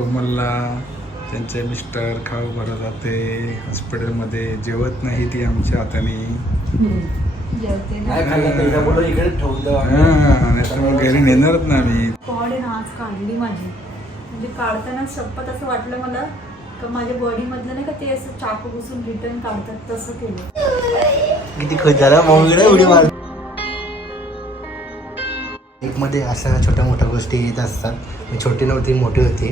कोमलला त्यांचे मिस्टर खाऊ भरत जाते हॉस्पिटलमध्ये जेवत नाही ती आमच्या हाताने. हां मग घरी नेणारच ना मी पॉड आहे ना आज काढली माझी. म्हणजे काढताना शपथ असं वाटलं मला का माझ्या बॉडी मधलं नाही का ते असं चाकू घुसून रिटर्न काढतात तसं केलं. किती खुश झाला मम्मीकडे उडी मार एक मध्ये अशा छोट्या मोठ्या गोष्टी येत असतात. मी छोटी नव्हती मोठी होती.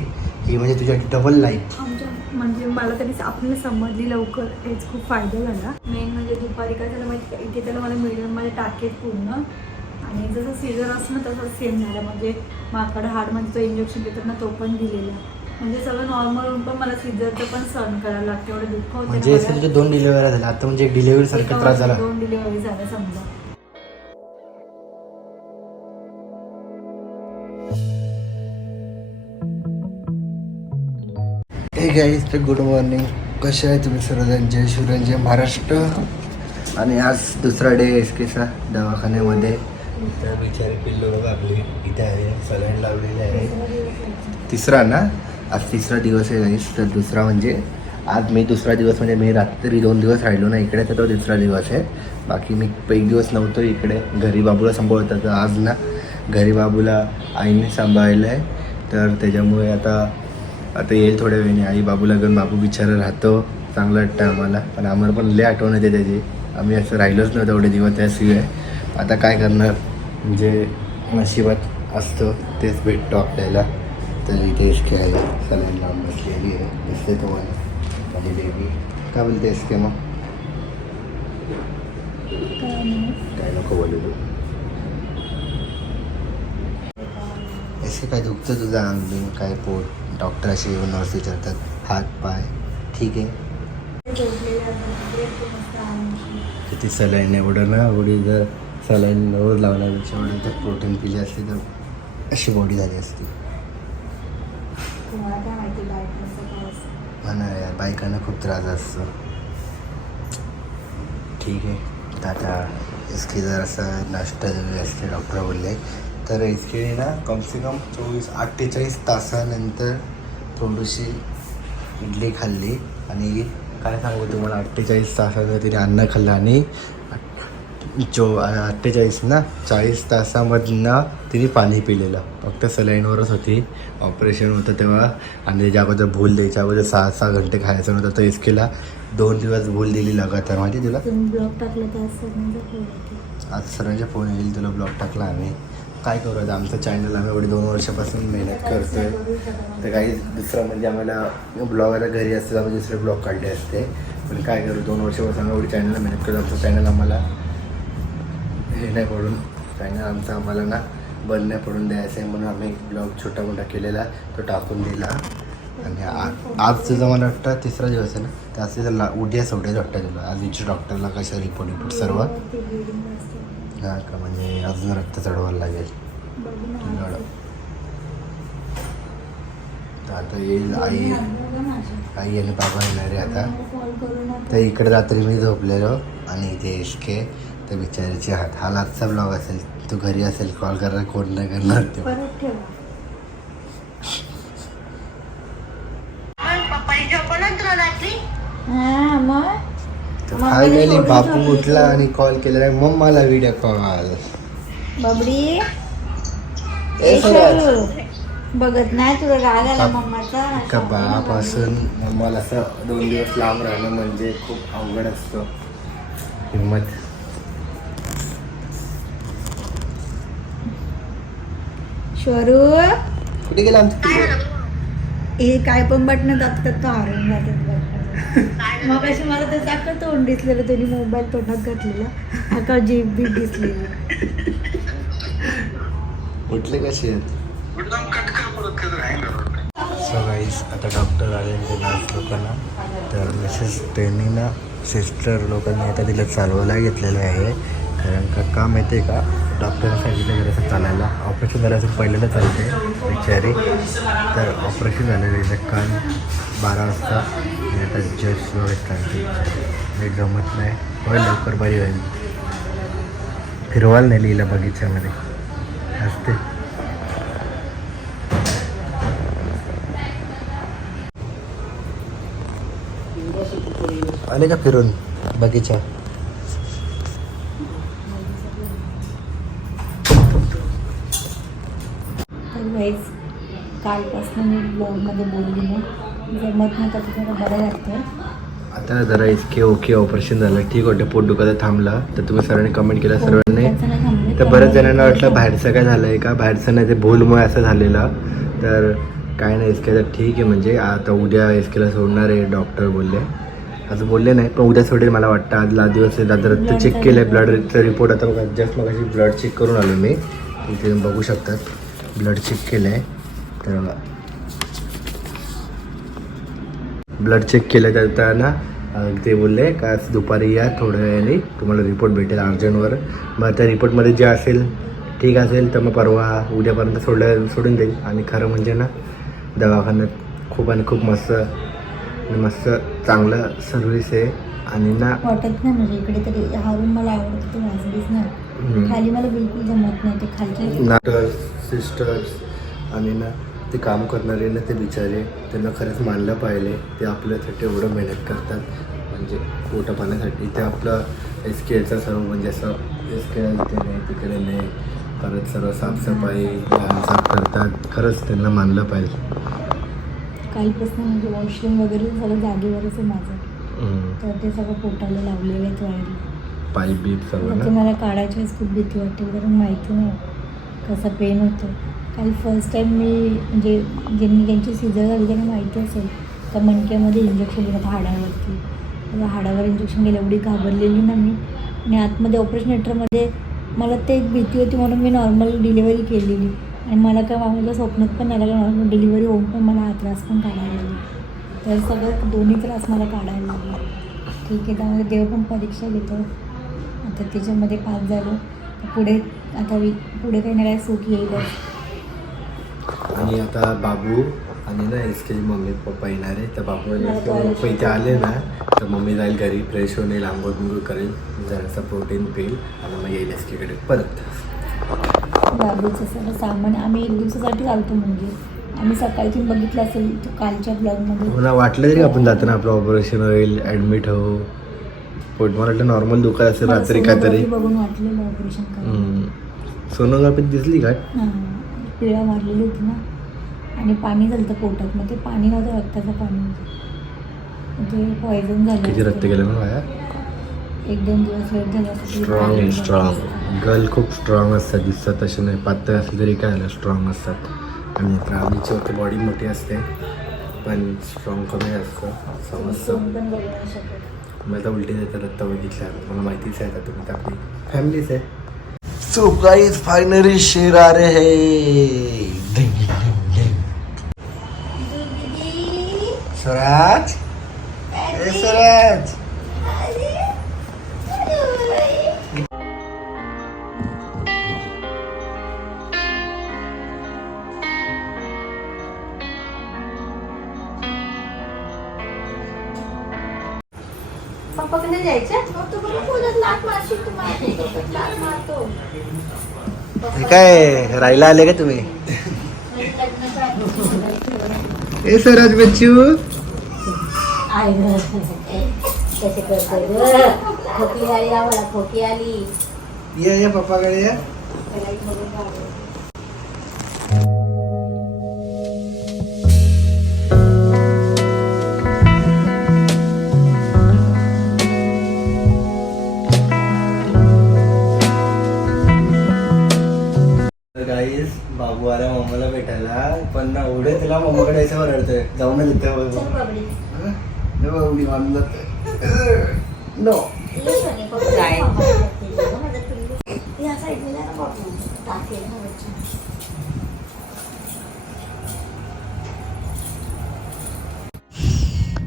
ही म्हणजे तुझ्या डबल लाईफ आमच्या म्हणजे मला तरी आपल्याला समजली लवकर. हेच खूप फायदा झाला. मेन म्हणजे दुपारी काय झालं माहिती का? इथे त्याला मला मिडियममध्ये टाकेत पूर्ण. आणि जसं सीझर असं ना तसं सेम झालं. म्हणजे माकड हाडमध्ये तो इंजेक्शन देतात ना तो पण दिलेला. म्हणजे सगळं नॉर्मल होऊन पण मला सीझरचं पण सहन करायला लागतं. एवढं दुःख होतं म्हणजे तुझ्या दोन डिलिव्हरी झाल्या आता म्हणजे डिलिव्हरी सारखा त्रास झाला. दोन डिलिव्हरी झाल्या समजा. गाईज तर गुड मॉर्निंग कसे आहे तुम्ही सर्वजण? जय शिवराय जय महाराष्ट्र. आणि आज दुसरा डे एस केचा दवाखान्यामध्ये. तर बिचारी पिल्लू बघा आपली. इथे आहे. सलाईन लावलेली आहे. तिसरा ना? आज तिसरा दिवस आहे गाईज तर दुसरा म्हणजे आज मी दुसरा दिवस म्हणजे मी रात्री दोन दिवस राहिलो ना इकडे तर तो तिसरा दिवस आहे. बाकी मी एक दिवस नव्हतो इकडे. घरी बाबूला सांभाळत तर आज ना घरी बाबूला आईने सांभाळलं आहे तर त्याच्यामुळे आता आता येईल थोड्या वेळाने. आई बाबूला घेऊन बाबू बिचारा राहतो. चांगलं वाटतं आम्हाला. पण आम्हाला पण लय आठवण येते त्याची. आम्ही असं राहिलोच नव्हतं एवढे दिवस त्याशिवाय. आता काय करणार? म्हणजे नशिबात असतं तेच भेटतो आपल्याला. तर इथे एस के आहे. सलाईन लावून बसलेली आहे. दिसते तुम्हाला. आणि बेबी काय बोलते एस के मग काय नको बोलू तू. एस काय दुखतं तुझं अंग बिंग काय पोट डॉक्टराशी येऊन नर्स विचारतात हात पाय ठीक आहे? किती सलाईन एवढं ना? एवढी जर सलाईन रोज लावण्यापेक्षा एवढं तर प्रोटीन पिली असते तर अशी बॉडी झाली असती. म्हणा यार बायकांना खूप त्रास असतो. ठीक आहे. आता इसकी जर असं नाश्ता जरी असते डॉक्टर बोलले तर इसकी ना कमसे कम चोवीस अठ्ठेचाळीस तासानंतर थोडीशी इडली खाल्ली. आणि काय सांगू तुम्हाला अठ्ठेचाळीस तासानंतर तिने अन्न खाल्लं आणि चो अठ्ठेचाळीस ना चाळीस तासामधनं तिने पाणी पिलेलं. फक्त सलाईनवरच होती. ऑपरेशन होतं तेव्हा. आणि त्याच्या अगोदर भूल द्यायच्या अगोदर सहा सहा घंटे खायचं नव्हतं. तर इसकेला दोन दिवस भूल दिली लगातार. माहिती तुला? ब्लॉग टाकलं आज सरांच्या फोन येईल. तुला ब्लॉग टाकला आम्ही. काय करू आता? आमचं चॅनल आम्ही एवढे दोन वर्षापासून मेहनत करतोय. तर काही दुसरं म्हणजे आम्हाला ब्लॉगला घरी असते आम्ही दुसरे ब्लॉग काढले असते. पण काय करू दोन वर्षापासून आम्ही एवढी चॅनलला मेहनत करतो आमचं चॅनल आम्हाला हे नाही पडून चॅनल आमचा आम्हाला ना बंद नाही पडून द्यायचं आहे म्हणून आम्ही ब्लॉग छोटा मोठा केलेला तो टाकून दिला. आणि आज तुझं मला वाटतं तिसरा दिवस आहे ना तर आज तिथं ला उद्या सोडायचं वाटतं तुला. आज डॉक्टरला कशा रिपोर्ट रिपोर्ट सर्व? हा का म्हणजे अजून रक्त चढवायला लागेल. आता येईल आई आई आणि बाबा येणार आहे आता तर इकडे रात्री मी झोपलेलो आणि इथे इश्के तर बिचारीचे हात. हा आजचा ब्लॉग असेल तू घरी असेल कॉल करणार कोण नाही करणार ते परत ठेवा हा मग फायनली बापू उठला आणि कॉल केलेला मग मला व्हिडिओ कॉल बाबडी ए सगळ्यात. बघत नाही तुला राग आला मम्माचा? का बापासून मला असं दोन दिवस लांब राहणं म्हणजे खूप अवघड असतं. हिंमत स्वरूप कुठे गेला आमचं हे काय पण बटणं दाबतात तो हारून जातात बटणं मग अशी मला त्याचं अख्खं तोंड दिसलेलं त्यांनी मोबाईल तोंडात घातलेला. अख्खा जीभ बी दिसलेली उठले कसे आहेत? सो गाईस आता डॉक्टर आले नर्स लोकांना. तर मिसेस त्यांनी ना सिस्टर लोकांनी आता तिला चालवायला घेतलेलं आहे. कारण का काम येते का? डॉक्टरने सांगितलं जरासं चालायला. ऑपरेशन झालं असेल पहिल्यांदा चालते बिचारी. तर ऑपरेशन झालेलं आहे. काल बारा वाजता. आता जस्ट व्यवस्था काही जमत नाही. होईल लवकर बरी होईल. फिरवाल नाही लिहिला बगीचामध्ये असते. आले का फिरून? बगीचा? कालपासून मी ब्लॉगमध्ये बोलली नाही जमत नाही तर जरा बरं आता जरा इतके ओके ऑपरेशन झालं. ठीक वाटतं पोट दुखायला थांबला. तर तुम्ही सरांनी कमेंट केलं सर्वांनी तर बऱ्याच जणांना वाटलं बाहेरचं काय झालं आहे का? बाहेरचं नाही ते भूलमुळे असं झालेलं. तर काय नाही एस तर ठीक आहे. म्हणजे आता उद्या एस केला सोडणार आहे डॉक्टर बोलले. असं बोलले नाही पण उद्या सोडेल मला वाटतं. आज ला दिवस आहे आता रक्त चेक केलं आहे. ब्लडचं रिपोर्ट आता बघा जस्ट मग ब्लड चेक करून आलो मी. तुम्ही बघू शकतात. ब्लड चेक केलं आहे तर बघा ब्लड चेक केलं तर आता ना अं, ते बोलले का आज दुपारी या थोड्या वेळाने तुम्हाला रिपोर्ट भेटेल अर्जंटवर. मग त्या रिपोर्टमध्ये जे असेल ठीक असेल तर मग परवा उद्यापर्यंत सोडलं सोडून देईल. आणि खरं म्हणजे ना दवाखान्यात खूप आणि खूप मस्त मस्त चांगलं सर्व्हिस आहे. आणि ना वाटत नाही म्हणजे इकडे तरी हा रूम मला आवडतो तो वाजलीच नाही हम्म. खाली मला बिलकुल जमत नाही ते खालचे डॉक्टर्स सिस्टर्स आणि ना ते काम करणारे ना ते बिचारे त्यांना खरंच मानलं पाहिजे. ते आपल्यासाठी एवढं मेहनत करतात. म्हणजे पोटा पाण्यासाठी. ते आपलं एस केचं सर्व म्हणजे असं एस के नाही तिकडे नाही. परत सर्व साफसफाई साफ करतात. खरंच त्यांना मानलं पाहिजे. कालपासून म्हणजे वॉशरूम वगैरे सगळं जागेवरच आहे माझं. तर ते सगळं पोटाला लावलेलं आहेत वायरी पाईप बीप सर्व त्याची ना मला काढायची वेळेस खूप भीती वाटते. कारण माहिती नाही. कसं पेन होतं. काल फर्स्ट टाईम मी म्हणजे ज्यांनी त्यांची सिजर झाली त्यांना माहिती असेल का मणक्यामध्ये इंजेक्शन दिलं हाडावरती. हाडावर इंजेक्शन गेलं एवढी घाबरलेली ना मी. आणि आतमध्ये ऑपरेशन थिएटरमध्ये मला ते एक भीती होती म्हणून मी नॉर्मल डिलिव्हरी केलेली. आणि मला काय माझ्या स्वप्नात पण नाही लागलं नॉर्मल डिलिव्हरी होऊन पण मला हा त्रास पण काढायला लागला. तर सगळं दोन्ही त्रास मला काढायला लागला. ठीक आहे त्यामध्ये देव पण परीक्षा घेतो. आता त्याच्यामध्ये पास झालो. पुढे आता वि पुढे काही ना काय सुख येईलच. आणि आता बाबू आणि ना एस के मम्मी पप्पा येणार आहे तर बाबू. पप्पा इथे आले ना तर मम्मी जाईल घरी फ्रेश होऊन येईल आंघोळ बिंघोळ करेल जरासा प्रोटीन पिईल आणि मग येईल एस केकडे परत. बाबूचं सगळं सामान आम्ही एक दिवसासाठी चालतो म्हणजे. आम्ही सकाळची बघितलं असेल तो कालच्या ब्लॉगमध्ये मला वाटलं तरी आपण जाताना आपलं ऑपरेशन होईल ॲडमिट हो पोट मला वाटलं नॉर्मल दुखत असेल रात्री काहीतरी. बघून वाटलेलं ऑपरेशन. सोनोग्राफी दिसली का? हां पिळा मारलेली होती ना. आणि पाणी झालं होतं पोटात मग ते पाणी नव्हतं रक्ताचं पाणी होतं. ते पॉयझन झालं किती रक्त गेलं ना एक दोन दिवस लेट झाले स्ट्रॉंग आहे स्ट्रॉंग. गर्ल खूप स्ट्रॉंग असतात दिसतात तसे नाही. पातळ असले तरी काय झालं? स्ट्रॉंग असतात. आणि प्राणीची वरती बॉडी मोठी असते पण स्ट्रॉंग कमी असतं. समजतं. मला तर उलटी जायचं रक्त बघितल्यावर मला माहितीच आहे आता तुम्ही तर आपली फॅमिलीच आहे. सो गाइस फाइनली शेर आ रहे हैं. स्वराज? ए स्वराज. पप्पाकडे जायचं? तो बघा पुण्यात लाट मारशील तुम्हाला. लाट मारतो. हे काय राहिला आले का तुम्ही? ए स्वराज बच्चू. ग. कसे करतोय ग खोकी आली आम्हाला खोकी आली या या पप्पाकडे या. गाईस बाबू आला मम्माला भेटायला पण ना उडे तिला मम्माकडे यायचं ओरडतोय जाऊ ना तिथे. बघा टाकेल ना. वरच्या.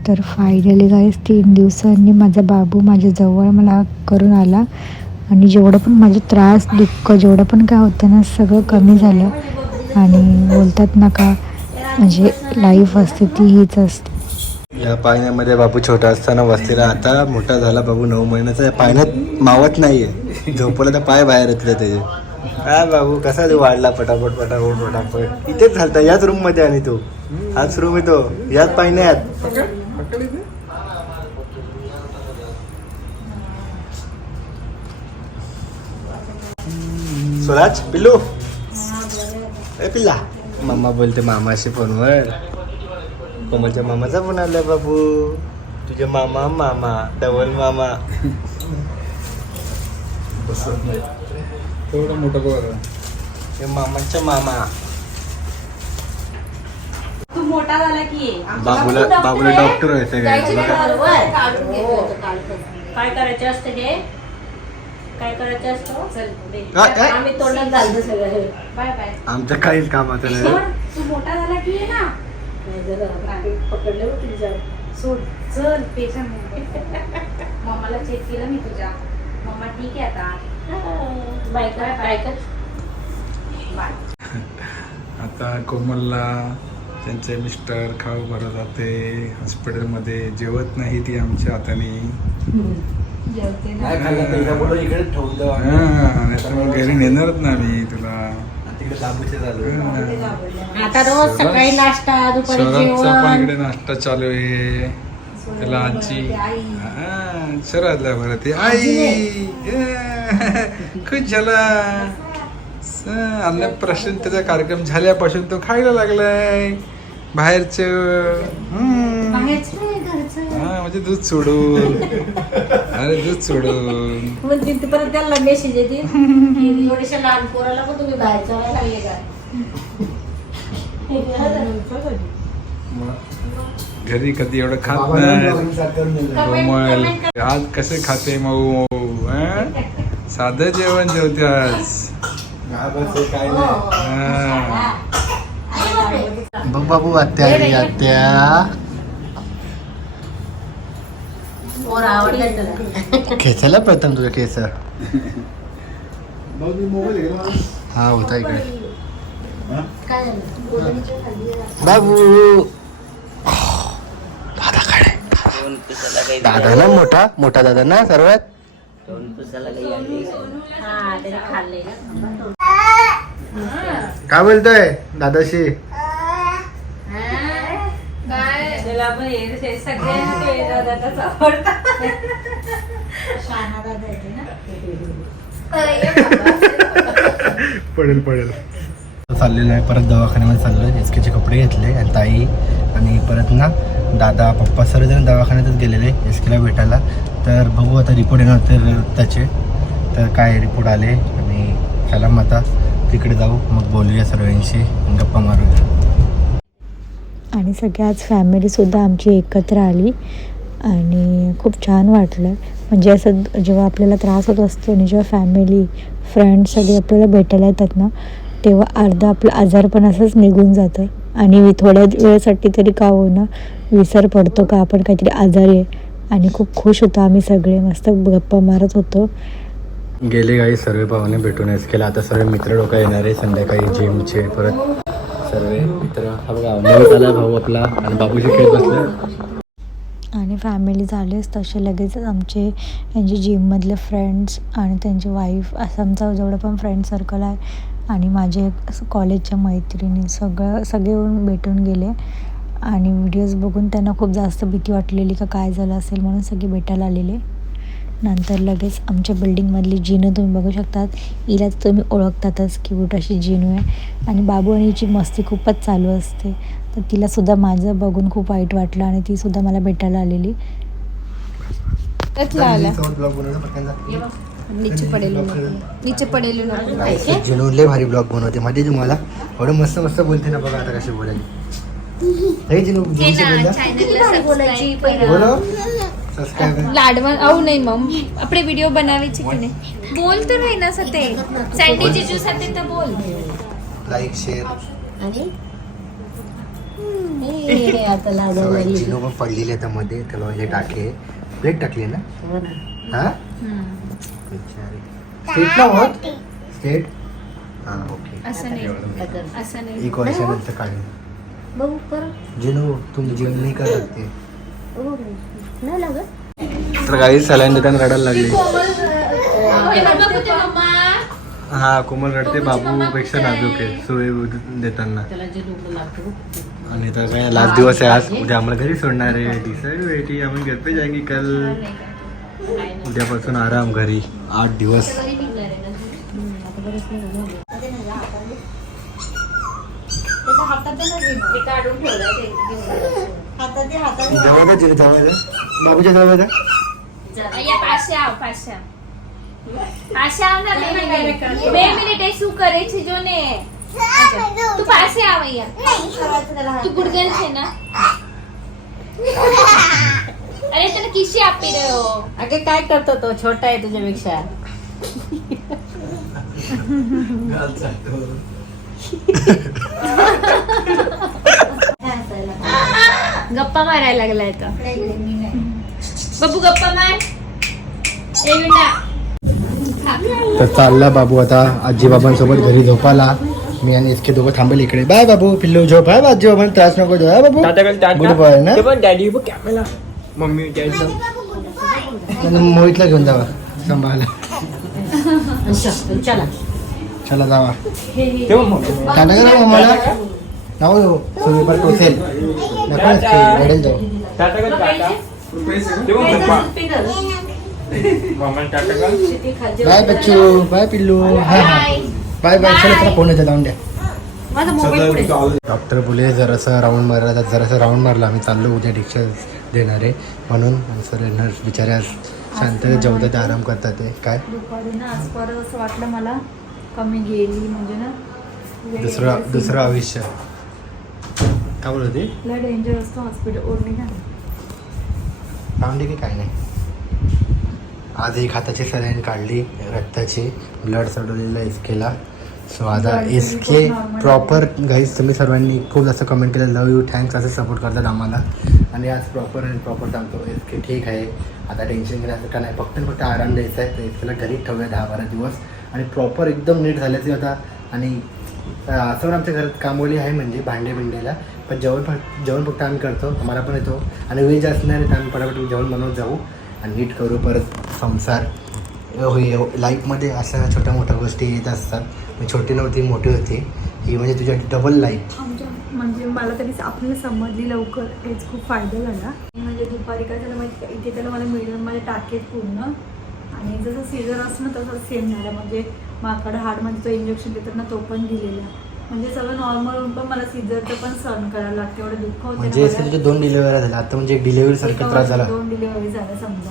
तर फायनली गाईस तीन दिवसांनी माझा बाबू माझ्या जवळ मला करून आला. आणि जेवढं पण माझे त्रास दुःख जेवढं पण काय होतं ना सगळं कमी झालं. आणि बोलतात ना का म्हणजे लाईफ असते ती हीच असते. या पाळण्यामध्ये बाबू छोटा असताना वसलेला आता मोठा झाला बाबू नऊ महिन्याचा. पाळण्यात मावत नाहीये. झोपला तर पाय बाहेर येतले त्याचे हा बाबू कसा तू वाढला पटापट पटापट पटापट. इथेच झालता याच रूममध्ये आणि तो. हाच रूम येतो याच पाहिण्यात स्वराज पिल्लू. ए पिल्ला. मम्मा बोलते मामाशी फोनवर. कोमलच्या मामाचा फोन आलाय बाबू तुझे मामा मामा डबल मामा थोडं मोठं बरं हे मामाच्या मामा तू मोठा झाला की ये. आमचा बाबूला बाबू डॉक्टर बाबूला आहे. डॉक्टर व्हायचं जायचं काय नाही बरोबर. काय करायचं असतं हे काय करायचं असतं चल दे. काय, काय? आम्ही तोंडात घालतो सगळं हे. बाय बाय आमचं काहीच कामाचं नाही सोड, तू मोठा झाला की ये ना नाही जरा रात्री पकडलं बघ तुझ्या सोड चल पेशंट मम्माला चेक केलं मी तुझ्या. मम्मा ठीक आहे आता. बाय कर बाय कर बाय आता कोमलला त्यांचे मिस्टर खाऊ भरत जाते. हॉस्पिटलमध्ये जेवत नाही ती आमच्या हाताने. जेवते नाही इकडे हा, घरी नेणारच ना मी तुला. हा. आता रोज सकाळी नाश्ता दुपारी जेवण. इकडे नाश्ता चालू आहे. त्याला आजी हा, शरदला बरं ते आई खुश झाला. स- अन्नप्राशन त्याचा कार्यक्रम झाल्यापासून तो खायला लागलाय. बाहेरच बाहेरचं नाही, घरचं हा म्हणजे दूध सोडून. अरे दूध सोडून. म्हणते ते परत त्याला मेसेज येते की एवढ्याशा लहान पोराला पण तुम्ही बाहेर लागले का? घरी कधी एवढं खात नाही. कोमल आज कसे खाते मऊ? मऊ हं? साधं जेवण जेवते आज काय हो. हा. बघ बाबू आत्या आली आत्या. पोर आवडलं त्याला खेचायला प्रथम तुझं केसर हा होता इकडे. काय झालं? बाबू. दादा काय दादा ना मोठा मोठा दादा ना सर्वात. हा त्याने खाल्ले ना. काय बोलतोय? दादाशी. पण हे- सगळ्यांचे दादाच आवडतात. शहाणा दादा येते ना? पडेल पडेल चाललेलं आहे परत दवाखान्यामध्ये चाललं एस केचे कपडे घेतले आणि ताई आणि परत ना दादा पप्पा सर्वजण दवाखान्यातच गेलेले एस केला भेटायला. तर बघू आता रिपोर्ट येणार तर त्याचे. तर काय रिपोर्ट आले आणि चला मग आता तिकडे जाऊ मग बोलूया सर्वांशी गप्पा मारूया. आणि सगळ्याच आज फॅमिलीसुद्धा आमची एकत्र आली. आणि खूप छान वाटलं. म्हणजे असं जेव्हा आपल्याला त्रास होत असतो आणि जेव्हा फॅमिली फ्रेंड्स सगळे आपल्याला भेटायला येतात ना तेव्हा अर्धा आपलं आजार पण असंच निघून जातं आणि थोड्या वेळासाठी तरी का होईना विसर पडतो का आपण काहीतरी आजारी आहे. आणि खूप खुश होतो आम्ही सगळे. मस्त गप्पा मारत होतो. गेले काही सर्व पाहुणे भेटून एस केला आता सर्व मित्र लोक येणार आहे संध्याकाळी जिमचे परत सर्व मित्र. हा बघा आला भाऊ आपला आणि बाबूशी खेळत बसले. आणि फॅमिली झालेच तसे लगेचच आमचे यांचे जिममधले फ्रेंड्स आणि त्यांची वाईफ असं आमचा जेवढं पण फ्रेंड सर्कल आहे. आणि माझे कॉलेजच्या मैत्रिणी सगळं सगळे येऊन भेटून गेले. आणि व्हिडिओज बघून त्यांना खूप जास्त भीती वाटलेली का काय झालं असेल म्हणून सगळे भेटायला आलेले. नंतर लगेच आमच्या बिल्डिंगमधली जिनू तुम्ही बघू शकतात. हिला तुम्ही ओळखतातच क्यूट अशी जिनू आहे. आणि बाबू आणि हिची मस्ती खूपच चालू असते. तर तिलासुद्धा माझं बघून खूप वाईट वाटलं आणि तीसुद्धा मला भेटायला आलेली. नीचे पडेल नीचे पडेल जिनू लय भारी ब्लॉग बनवते. माहिती तुम्हाला? एवढं मस्त मस्त बोलते ना बघा आता कशी बोलायली हे आऊ नाही मग आपले व्हिडिओ बनावायचे की नाही बोल तर नाही ना सते सँडी जिजू साथे तर बोल लाईक शेअर आणि हे आता लागलं जिनू पण पडलेली आता मध्ये त्याला हे टाकले प्लेट टाकली ना हो ना हा स्टेट ना होत स्टेट हा ओके असं नाही असं नाही एक वर्षानंतर काढून बघू कर जिनू तुम जिम नाही कर सकते बघू नाही लागत. तर काही सलाईन दुकान रडायला लागली. हा कोमल रडते बाबू पेक्षा नाजूक आहे. सोय देताना. त्याला जे लोक लागतो आणि तर काय लास्ट दिवस आहे आज. उद्या आम्हाला घरी सोडणार आहे. डिसाईड बेटी आपण घर पे जाएंगे कल. उद्यापासून आराम घरी. आठ दिवस. काढून ते घेऊन जायचं. हातात दे हातात दे. पाचशे आव पाचशे पाचशे आव ना बे मिनिट आहे जो ने तू पासे आव या तू ना. अरे तुला किशी आपी रे हो. अगे काय करतो तो? छोटा आहे तुझ्यापेक्षा. पेक्षा गप्पा मारायला लागलाय तो इकडे इकडे मी गप्पा मार. ए विंडा तर चालला बाबू आता आजी बाबांसोबत घरी झोपाला मी आणि इतके दोघं थांबेल इकडे. बाय बाबू पिल्लू झोप. आहे आजी बाबा त्रास नको हाय बाबू. गुड बॉय ना? मम्मी डॅडी आणि मोहितला घेऊन जावा सांभाळायला. चला. चला जावा. टाटा करा मम्माला. नाव येऊ सगळी पर टोसेल नको रडेल जाऊ टाटा कर बाय बच्चू बाय पिल्लू. हा हा. Bye bye. चला चला फोन येतो लावून द्या. माझा मोबाईल पुढे. डॉक्टर बोले जरासं राऊंड मारला जरासं राऊंड मारला. आम्ही चाललो उद्या डिस्चार्ज देणार आहे. म्हणून सर नर्स बिचाऱ्या शांत जेवतात ते आराम करतात ते. काय? ना असं वाटलं मला कमी गेली म्हणजे ना दुसरं. दुसरं आयुष्य. काय बोलत होती लय डेंजर असतो हॉस्पिटल ओढणी ना लावून की काय नाही. आज एक हाताची सलाईन काढली रक्ताची ब्लड चढवलेलं एस केला. सो आता एस के प्रॉपर गाईज तुम्ही सर्वांनी खूप जास्त कमेंट केलं. लव यू थँक्स असं सपोर्ट करतात आम्हाला. आणि आज प्रॉपर आणि प्रॉपर सांगतो एस के ठीक आहे. आता टेन्शन घेण्याचं का नाही. फक्त फक्त आराम द्यायचा आहे. तर एस केला घरी ठेवूया दहा बारा दिवस. आणि प्रॉपर एकदम नीट झाल्याचे आता. आणि असं पण आमच्या घरात कामवाली आहे म्हणजे भांडे बिंडेला पण जेवण फक्त जेवण फक्त आम्ही करतो आम्हाला पण येतो. आणि वेज जास्त नाही तर आम्ही पटापट जेवण बनवत जाऊ. आणि नीट करू परत संसार होई लाईफमध्ये अशा छोट्या मोठ्या गोष्टी येत असतात. मी छोटी नव्हती मोठी होती. ही म्हणजे तुझ्या डबल लाईफ म्हणजे मला तरी आपल्याला समजली लवकर. हेच खूप फायदा झाला. म्हणजे दुपारी काय झालं माहिती इथे त्याला मला मिळेल माझे टाकेत पूर्ण. आणि जसं सीझर असणं ना तसं सेम झालं. म्हणजे माकड हाडमध्ये तो इंजेक्शन देतात ना तो पण दिलेला. म्हणजे सगळं नॉर्मल होऊन पण मला सीझरचं पण सहन करायला लागतं एवढं दुःख होते म्हणजे असं तुझ्या दोन डिलिव्हरी झाल्या आता म्हणजे एक डिलिव्हरी सारखा त्रास झाला. दोन डिलिव्हरी झाल्या समजा.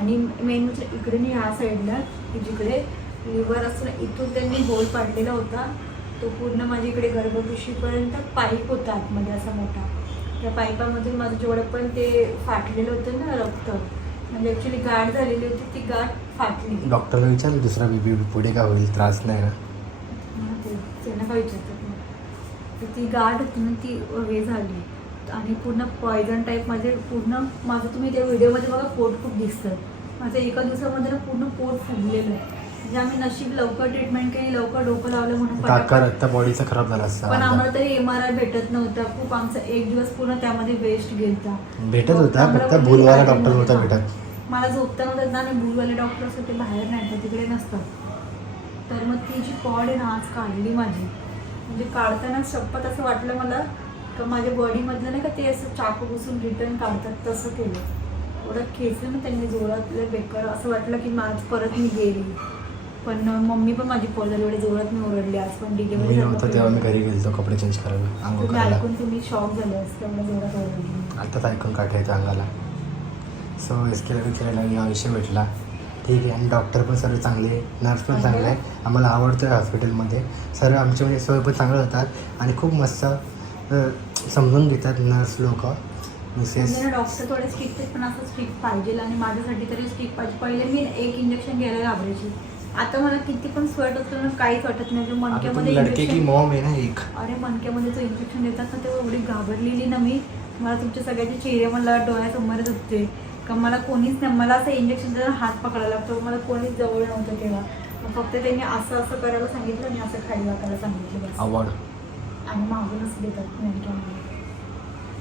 आणि मेन म्हणजे इकडे नाही ह्या साईडला की जिकडे लिव्हर असं इथून त्यांनी होल पाडलेला होता. तो पूर्ण माझ्या इकडे गर्भपिशीपर्यंत पाईप होता आतमध्ये असा मोठा. त्या पाईपामधून माझं जेवढं पण ते फाटलेलं होतं ना रक्त म्हणजे ॲक्च्युली गाठ झालेली होती ती गाठ फाटली. डॉक्टरला विचारलं दुसरा बेबी पुढे का होईल त्रास नाही ना. त्यांना काय विचारतात मग तर ती गाठ होती ना ती हे झाली. आणि पूर्ण पॉयझन टाईप माझे पूर्ण माझं तुम्ही त्या व्हिडिओमध्ये बघा पोट खूप दिसतं. माझं एका दिवसामध्ये ना पूर्ण पोट फुगलेलं आहे. म्हणजे आम्ही नशीब लवकर ट्रीटमेंट केली लवकर डोकं लावलं म्हणून बॉडीचा खराब झाला असता पण. आम्हाला. तरी एम आर आय भेटत नव्हता. खूप आमचा एक दिवस पूर्ण त्यामध्ये वेस्ट गेलता. भेटत होता फक्त भूलवाला डॉक्टरमध्ये नव्हता हा. भेटत. मला झोपता नव्हतं आणि भूलवाले डॉक्टर असतात ते बाहेर नाही तिकडे नसतात. तर मग ती जी कॉड आहे ना आज काढली माझी. म्हणजे काढताना शपथ असं वाटलं मला का माझ्या बॉडीमधलं नाही का ते असं चाकू घुसून रिटर्न काढतात तसं केलं. एवढं खेचलं ना त्यांनी जोरातलं बेकार. असं वाटलं की आज परत मी गेली. पण मम्मी पण माझी कॉल झाली एवढे जोरात मी ओरडली. आज पण नव्हतं तेव्हा मी घरी गेलतो कपडे चेंज करायला तुम्ही ऐकून तुम्ही शॉक झाले असते एवढ्या जोरात ओरडली. आताच ऐकून काठायचं अंगाला. सो एस केला विचारायला या विषय भेटला. ठीक आहे. आणि डॉक्टर पण सर्व चांगले नर्स पण चांगले आहे आम्हाला आवडतं आहे हॉस्पिटलमध्ये सर्व आमचे म्हणजे सोय पण चांगले होतात. आणि खूप मस्त समजून घेतात नर्स लोक. मिसेस म्हणजे डॉक्टर थोडे स्ट्रिक्ट आहेत पण असं स्ट्रिक्ट पाहिजे आणि माझ्यासाठी तरी स्ट्रिक्ट पाहिजे. पहिले मी एक इंजेक्शन घ्यायला घाबरायची. आता मला किती पण स्वेट असतो ना काहीच वाटत नाही. मनक्यामध्ये लडके की injection- मॉम आहे ना एक. अरे मनक्यामध्ये जो इंजेक्शन देतात ना तेव्हा एवढी घाबरलेली ना मी. मला तुमच्या सगळ्याचे चेहरे मला डोळ्यासमोरच होते का मला कोणीच नाही मला असं इंजेक्शन देताना हात पकडायला लागतो. मला कोणीच जवळ नव्हतं तेव्हा. मग फक्त त्यांनी असं असं करायला सांगितलं आणि असं खाली वाकायला सांगितलं आणि मागूनच देतात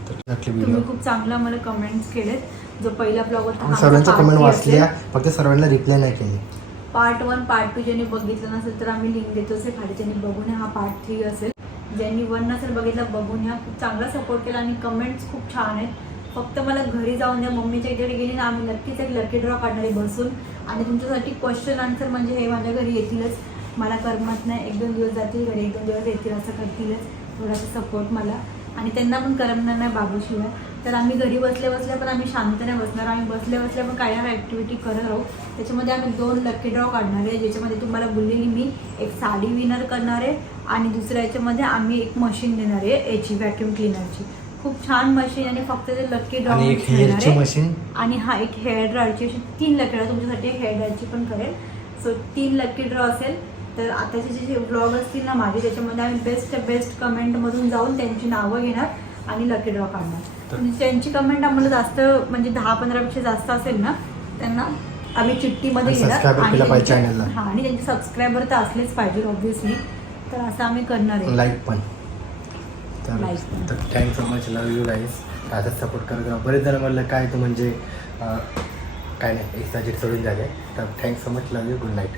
त्यातले तुम्ही खूप चांगला मला कमेंट्स केलेत. जो पहिला ब्लॉग होता सर्वांच्या कमेंट वाचल्या फक्त सर्वांना रिप्लाय नाही केली. पार्ट वन पार्ट टू ज्यांनी बघितलं नसेल तर आम्ही लिंक देतो असेल. खाली त्यांनी बघून. हा पार्ट थ्री असेल. ज्यांनी वन नसेल बघितला बघून या. खूप चांगला सपोर्ट केला आणि कमेंट्स खूप छान आहेत. फक्त मला घरी जाऊन द्या. मम्मीच्या इकडे गेली ना आम्ही नक्कीच एक लकी ड्रॉ काढणारे बसून. आणि तुमच्यासाठी क्वेश्चन आन्सर म्हणजे हे माझ्या घरी येतीलच. मला करमत नाही एक दोन दिवस जातील घरी एक दोन दिवस येतील असं करतीलच. थोडासा सपोर्ट मला. आणि त्यांना पण करमणार नाही बाबूशिवाय तर आम्ही घरी बसल्या बसल्या पण आम्ही शांतने बसणार. आम्ही बसल्या बसल्या पण काही ना ॲक्टिव्हिटी करत राहू. त्याच्यामध्ये आम्ही दोन लकी ड्रॉ काढणार आहे. ज्याच्यामध्ये तुम्हाला बोललेली मी एक साडी विनर करणार आहे. आणि दुसऱ्या याच्यामध्ये आम्ही एक मशीन देणार आहे. याची व्हॅक्यूम क्लिनरची खूप छान मशीन आणि फक्त ते लकी ड्रॉ आणि एक हेअरची मशीन आणि हा एक हेअर ड्रायरची अशी तीन लकी ड्रॉ तुमच्यासाठी हेअर ड्रायरची पण करेल. सो तीन लकी ड्रॉ असेल. तर आताचे जे जे ब्लॉग असतील ना माझे त्याच्यामध्ये आम्ही बेस्ट बेस्ट कमेंटमधून जाऊन त्यांची नावं घेणार आणि लकी ड्रॉ काढणार. म्हणजे त्यांची कमेंट आम्हाला जास्त म्हणजे दहा पंधरापेक्षा जास्त असेल ना त्यांना आम्ही चिठ्ठीमध्ये घेणार. हा आणि त्यांचे सबस्क्रायबर तर असलेच पाहिजे ऑब्व्हियसली तर असं आम्ही करणार आहे. लाईक पण. तर Like पण. तर thank so much love you guys असंच सपोर्ट करत राहा बरेच जण म्हणलं काय तू म्हणजे काय नाही एक्स्ट्रा सोडून झाले तर thank so much love you good night